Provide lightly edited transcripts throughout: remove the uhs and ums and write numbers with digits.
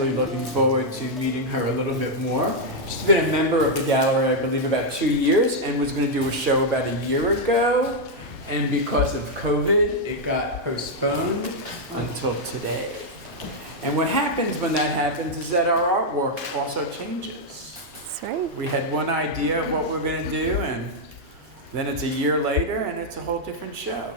actually looking forward to meeting her a little bit more. She's been a member of the gallery, I believe, about 2 years and was going to do a show about a year ago. And because of COVID, it got postponed until today. And what happens when that happens is that our artwork also changes. That's right. We had one idea of what we're going to do, and then it's a year later, and it's a whole different show.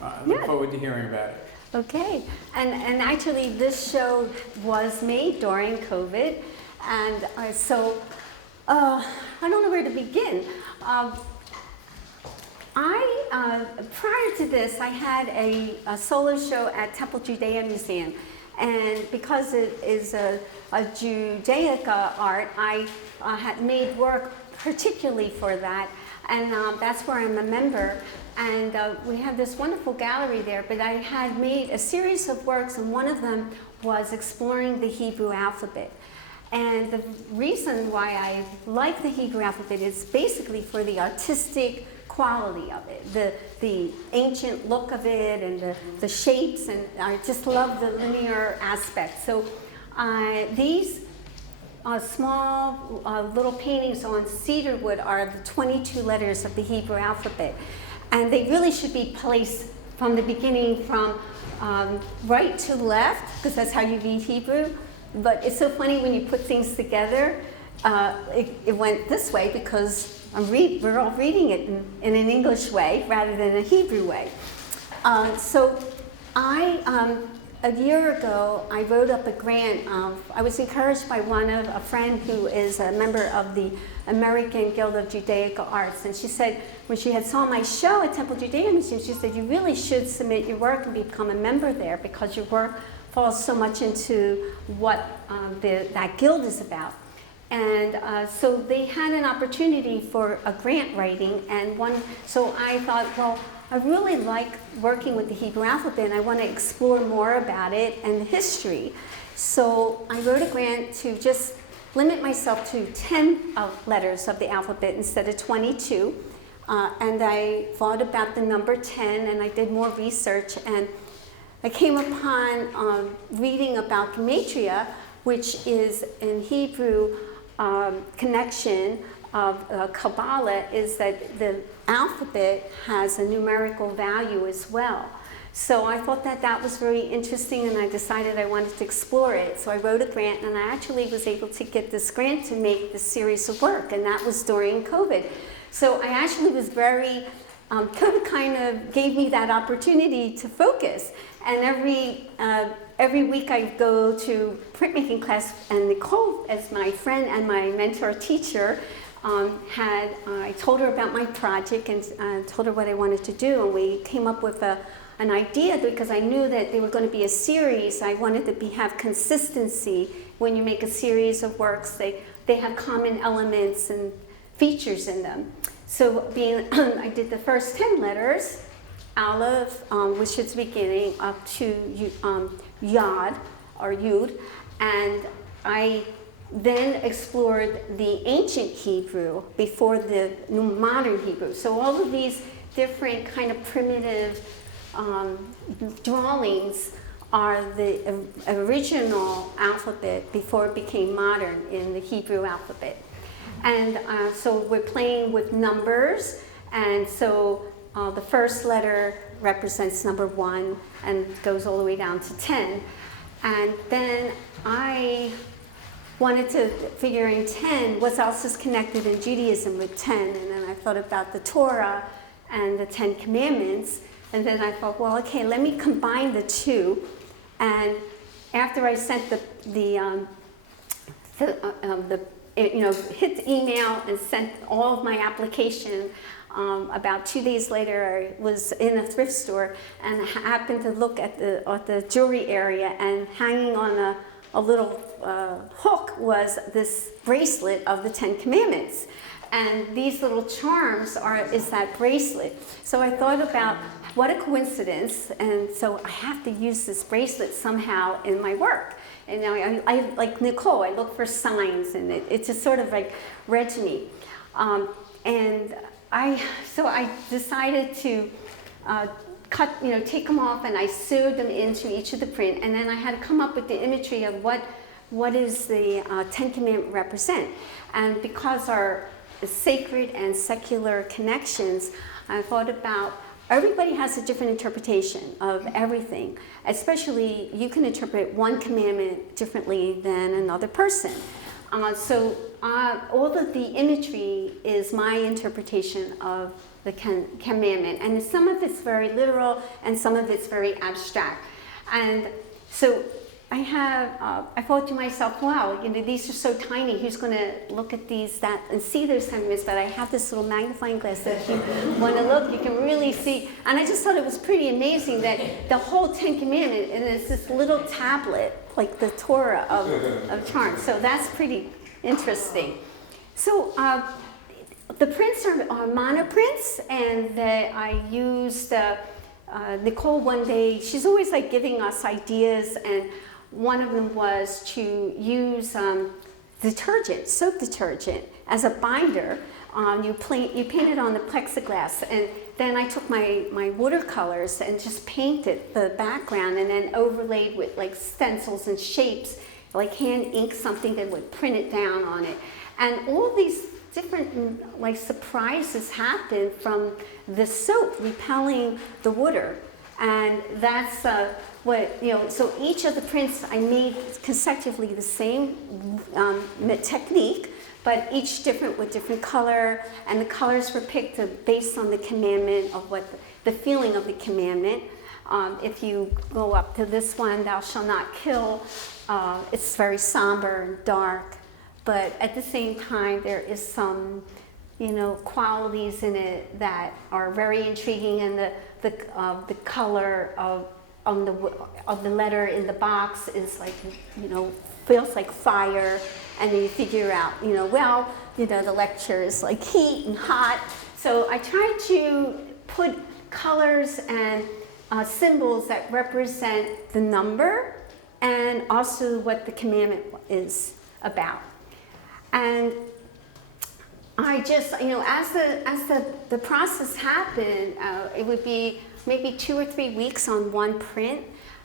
I look forward to hearing about it. Okay, and actually this show was made during COVID, and so I don't know where to begin. Prior to this, I had a solo show at Temple Judea Museum, and because it is a Judaic art, I had made work particularly for that, and that's where I'm a member. And we have this wonderful gallery there, but I had made a series of works, and one of them was exploring the Hebrew alphabet. And the reason why I like the Hebrew alphabet is basically for the artistic quality of it, the ancient look of it, and the shapes, and I just love the linear aspect. So these small little paintings on cedar wood are the 22 letters of the Hebrew alphabet. And they really should be placed from the beginning, from right to left, because that's how you read Hebrew. But it's so funny when you put things together, it went this way because we're all reading it in an English way rather than a Hebrew way. So a year ago, I wrote up a grant. I was encouraged by a friend who is a member of the American Guild of Judaic Arts, and she said, when she had saw my show at Temple Judea Museum, she said, you really should submit your work and become a member there, because your work falls so much into what that guild is about. And so they had an opportunity for a grant writing, and so I thought, well, I really like working with the Hebrew alphabet, and I want to explore more about it and the history. So I wrote a grant to just limit myself to 10 letters of the alphabet instead of 22. And I thought about the number 10, and I did more research, and I came upon reading about gematria, which is in Hebrew connection of Kabbalah, is that the alphabet has a numerical value as well. So I thought that that was very interesting, and I decided I wanted to explore it. So I wrote a grant, and I actually was able to get this grant to make this series of work, and that was during COVID. So I actually was very, COVID kind of gave me that opportunity to focus. And every week I go to printmaking class, and Nicole, as my friend and my mentor teacher, I told her about my project and told her what I wanted to do, and we came up with an idea, because I knew that they were going to be a series. I wanted to have consistency. When you make a series of works, they have common elements and features in them. So I did the first 10 letters, Aleph, which is the beginning, up to Yod, or Yud, and I then explored the ancient Hebrew before the modern Hebrew. So all of these different kind of primitive drawings are the original alphabet before it became modern in the Hebrew alphabet. And so we're playing with numbers, and so the first letter represents number 1 and goes all the way down to 10. And then I wanted to figure in 10, what else is connected in Judaism with 10? And then I thought about the Torah and the 10 Commandments. And then I thought, well, okay, let me combine the two. And after I sent hit the email and sent all of my application, about 2 days later, I was in a thrift store and happened to look at the jewelry area, and hanging on a little hook was this bracelet of the 10 Commandments. And these little charms is that bracelet. So I thought about, what a coincidence, and so I have to use this bracelet somehow in my work. And now I like Nicole, I look for signs, and it just sort of like read to me. So I decided to take them off, and I sewed them into each of the print, and then I had to come up with the imagery of what what does the Ten Commandments represent? And because our sacred and secular connections, I thought about everybody has a different interpretation of everything. Especially, you can interpret one commandment differently than another person. So all of the imagery is my interpretation of the commandment. And some of it's very literal and some of it's very abstract. And so I thought to myself, wow, these are so tiny. Who's going to look at these, and see those commandments? But I have this little magnifying glass that if you want to look, you can really see. And I just thought it was pretty amazing that the whole Ten Commandments is this little tablet, like the Torah of charms. So that's pretty interesting. So the prints are mono prints, and I used Nicole one day. She's always like giving us ideas, and one of them was to use detergent, soap detergent, as a binder. You paint it on the plexiglass, and then I took my watercolors and just painted the background, and then overlaid with like stencils and shapes, like hand ink something that would print it down on it. And all these different like surprises happen from the soap repelling the water. And that's so each of the prints I made consecutively the same technique, but each different with different color, and the colors were picked based on the commandment of what the feeling of the commandment. If you go up to this one, thou shalt not kill, it's very somber and dark, but at the same time there is some qualities in it that are very intriguing, and the color of the letter in the box is like, feels like fire, and then you figure out, the lecture is like heat and hot. So I try to put colors and symbols that represent the number and also what the commandment is about. And I just, as the process happened, it would be maybe 2 or 3 weeks on one print.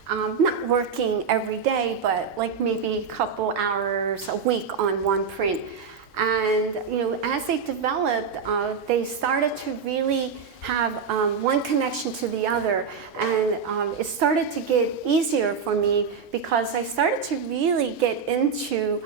Not working every day, but like maybe a couple hours a week on one print. And as they developed, they started to really have one connection to the other, and it started to get easier for me because I started to really get into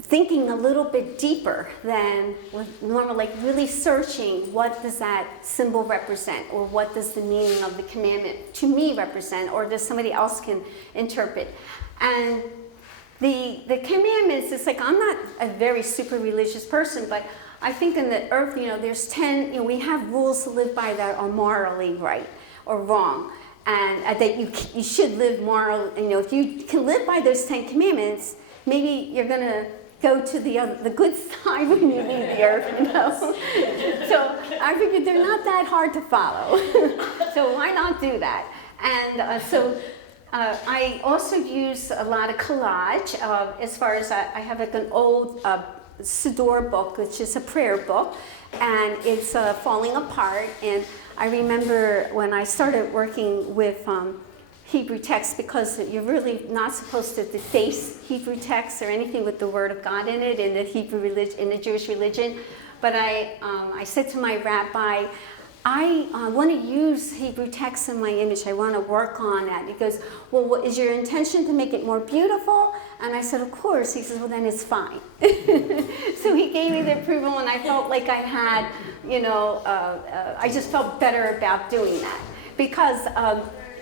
thinking a little bit deeper than normal, like really searching what does that symbol represent, or what does the meaning of the commandment to me represent, or does somebody else can interpret. And the commandments, it's like, I'm not a very super religious person, but I think in the earth, there's 10, we have rules to live by that are morally right or wrong, and that you should live moral. If you can live by those 10 commandments, maybe you're going to go to the good side when you leave the earth, So I figured they're not that hard to follow. So why not do that? And I also use a lot of collage as far as I have like an old Siddur book, which is a prayer book, and it's falling apart. And I remember when I started working with Hebrew text, because you're really not supposed to deface Hebrew text or anything with the word of God in it in the Hebrew religion, in the Jewish religion. But I said to my rabbi, I want to use Hebrew text in my image. I want to work on that. He goes, well, what is your intention to make it more beautiful? And I said, of course. He says, well, then it's fine. So he gave me the approval, and I felt like I had, I just felt better about doing that. Because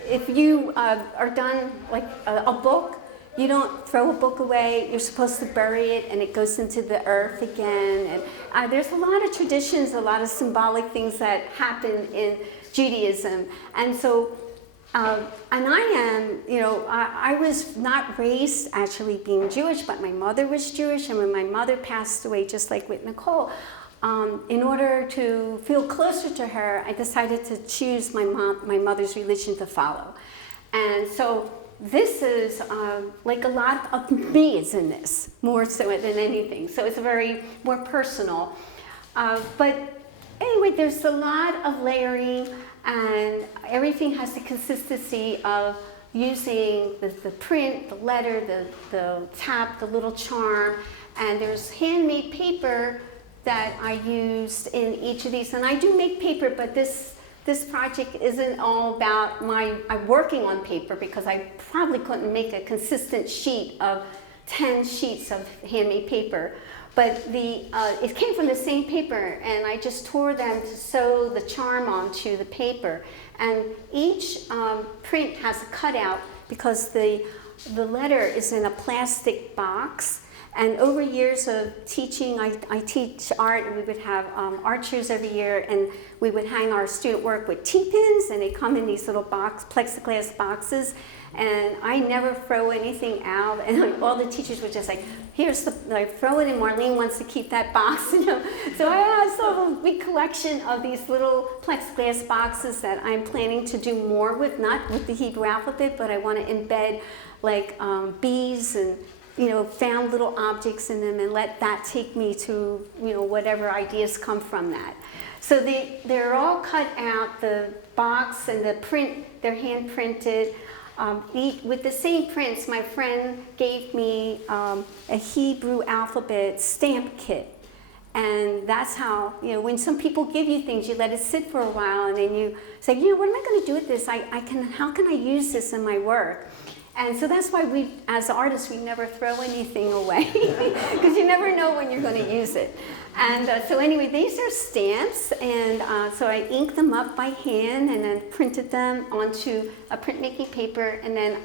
if you are done like a book, you don't throw a book away. You're supposed to bury it, and it goes into the earth again. And there's a lot of traditions, a lot of symbolic things that happen in Judaism. And so, and I am, I was not raised actually being Jewish, but my mother was Jewish, and when my mother passed away, just like with Nicole, in order to feel closer to her, I decided to choose my mother's religion to follow. And so this is like a lot of me is in this, more so than anything. So it's very more personal. But anyway, there's a lot of layering, and everything has the consistency of using the print, the letter, the tap, the little charm, and there's handmade paper that I used in each of these. And I do make paper, but this project isn't all about I'm working on paper, because I probably couldn't make a consistent sheet of 10 sheets of handmade paper. But it came from the same paper, and I just tore them to sew the charm onto the paper. And each print has a cutout, because the letter is in a plastic box. And over years of teaching, I teach art, and we would have art shows every year, and we would hang our student work with T-pins, and they come in these little plexiglass boxes, and I never throw anything out, and all the teachers would just like, I throw it in, Marlene wants to keep that box, you know. So I have a big collection of these little plexiglass boxes that I'm planning to do more with, not with the Hebrew alphabet, but I want to embed like bees and found little objects in them, and let that take me to, whatever ideas come from that. So they're all cut out, the box and the print, they're hand printed. With the same prints, my friend gave me a Hebrew alphabet stamp kit. And that's how, when some people give you things, you let it sit for a while, and then you say, what am I going to do with this? How can I use this in my work? And so that's why as artists, we never throw anything away, because you never know when you're going to use it. And so anyway, these are stamps, and so I inked them up by hand and then printed them onto a printmaking paper. And then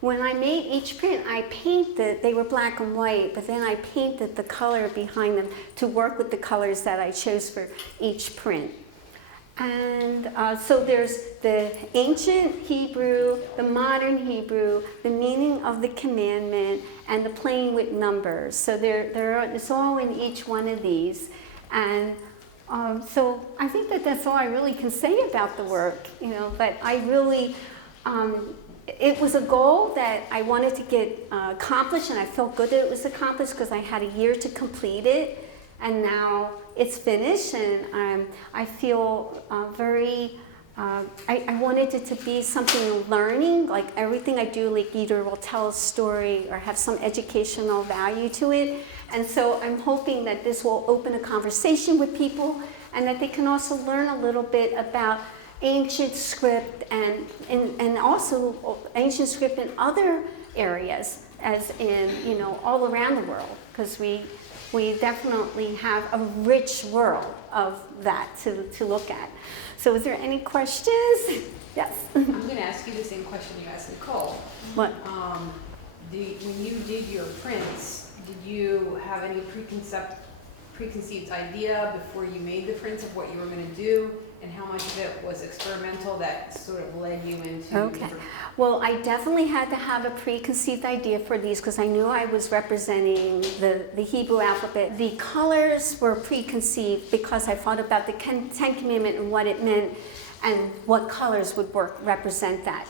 when I made each print, I painted, they were black and white, but then I painted the color behind them to work with the colors that I chose for each print. And so there's the ancient Hebrew, the modern Hebrew, the meaning of the commandment, and the playing with numbers. So it's all in each one of these. And so I think that's all I really can say about the work, but I really, it was a goal that I wanted to get accomplished, and I felt good that it was accomplished because I had a year to complete it. And now it's finished, and I feel I wanted it to be something learning, like everything I do, like either will tell a story or have some educational value to it. And so I'm hoping that this will open a conversation with people, and that they can also learn a little bit about ancient script and also ancient script in other areas, as in, all around the world, because we definitely have a rich world of that to look at. So is there any questions? Yes. I'm going to ask you the same question you asked Nicole. What? When you did your prints, did you have any preconceived idea before you made the prints of what you were going to do? And how much of it was experimental that sort of led you into... Okay. Well, I definitely had to have a preconceived idea for these, because I knew I was representing the Hebrew alphabet. The colors were preconceived because I thought about the Ten Commandments and what it meant and what colors would represent that.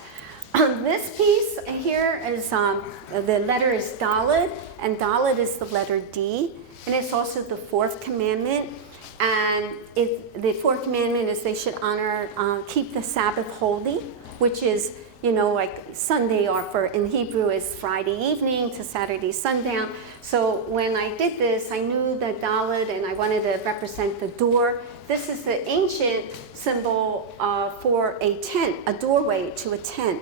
This piece here is, the letter is Dalet, and Dalet is the letter D, and it's also the fourth commandment. And the fourth commandment is they should keep the Sabbath holy, which is, like Sunday, or in Hebrew is Friday evening to Saturday sundown. So when I did this, I knew the Dalet, and I wanted to represent the door. This is the ancient symbol for a tent, a doorway to a tent.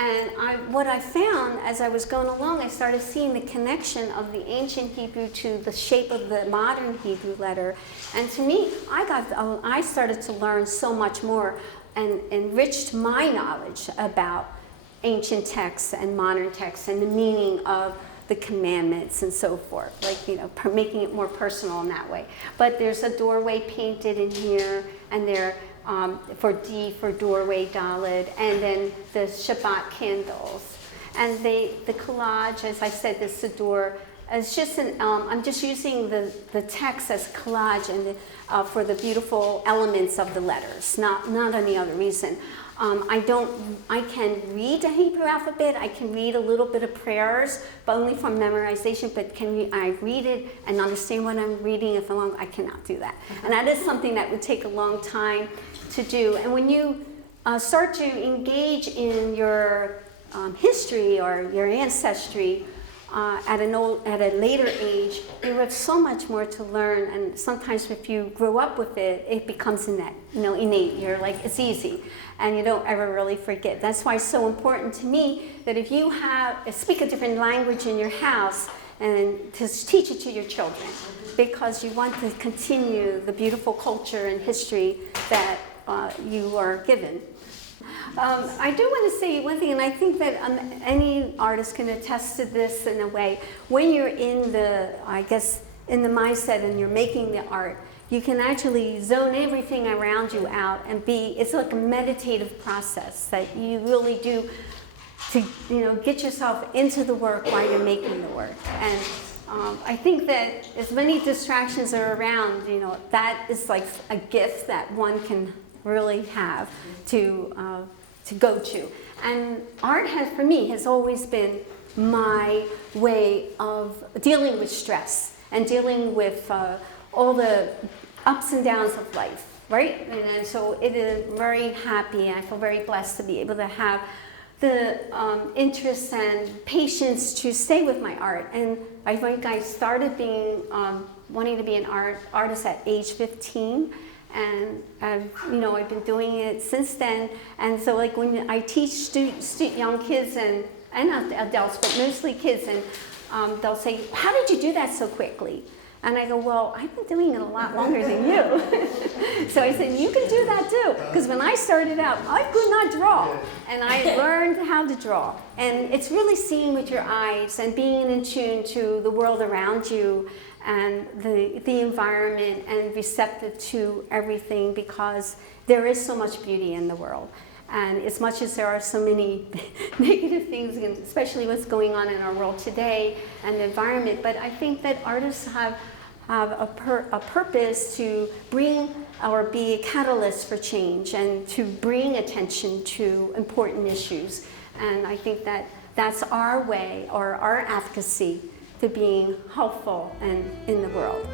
And what I found as I was going along, I started seeing the connection of the ancient Hebrew to the shape of the modern Hebrew letter. And to me, I started to learn so much more and enriched my knowledge about ancient texts and modern texts and the meaning of the commandments and so forth, like, making it more personal in that way. But there's a doorway painted in here, and there for D for doorway, Dalet, and then the Shabbat candles. And the collage, as I said, the Siddur, is just I'm just using the text as collage and for the beautiful elements of the letters, not any other reason. I can read the Hebrew alphabet, I can read a little bit of prayers, but only from memorization, but I read it and understand what I'm reading? I cannot do that. And that is something that would take a long time to do. And when you start to engage in your history or your ancestry at a later age, you have so much more to learn. And sometimes if you grow up with it, it becomes innate. You're like, it's easy, and you don't ever really forget. That's why it's so important to me that if you speak a different language in your house, and to teach it to your children, because you want to continue the beautiful culture and history that you are given. I do want to say one thing, and I think that any artist can attest to this in a way. When you're in the mindset and you're making the art, you can actually zone everything around you out and it's like a meditative process that you really do to get yourself into the work while you're making the work. And I think that as many distractions are around, that is like a gift that one can really have to go to. And art for me has always been my way of dealing with stress and dealing with all the ups and downs of life, right? And so it is very happy. I feel very blessed to be able to have the interest and patience to stay with my art. And I think I started wanting to be an artist at age 15. And I've been doing it since then. And so like when I teach young kids and adults, but mostly kids, and they'll say, how did you do that so quickly? And I go, well, I've been doing it a lot longer than you. So I said, you can do that too. Because when I started out, I could not draw. And I learned how to draw. And it's really seeing with your eyes and being in tune to the world around you and the environment and receptive to everything, because there is so much beauty in the world. And as much as there are so many negative things, especially what's going on in our world today and the environment, but I think that artists have a purpose to bring or be a catalyst for change and to bring attention to important issues. And I think that that's our way, or our advocacy, to being helpful and in the world.